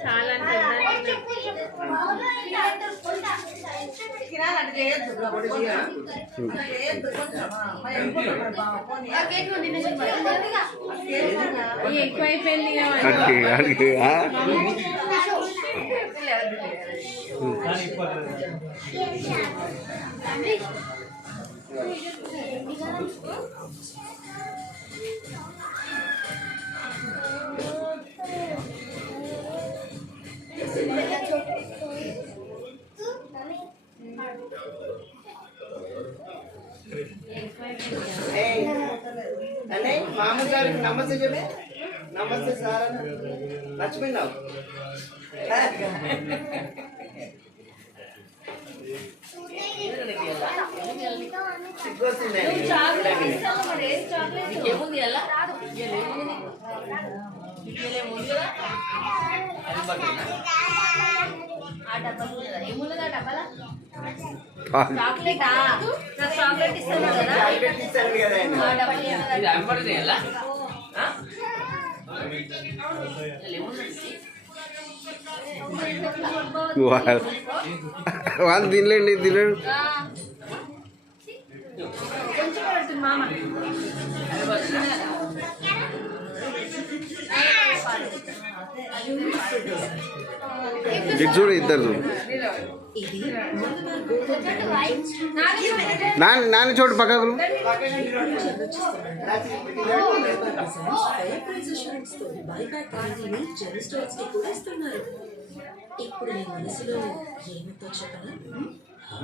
చాలా ఎక్కువైపోయింది. అంటే మామూలు గారికి నమస్తే చెప్పే నమస్తే సార్ మర్చిపోయినావు ఏముంది అలా చాక్లెటా చాక్లెట్ ఇస్తాను కదా వాళ్ళు తినలేండి తినడు. కొంచెం పడుతుంది మామ. ఇటు చూడు ఇద్దరు చూడు. నాని చోటు పక్కకు ఇప్పుడు నీ మనసులో ఏమిటో చెప్పనా?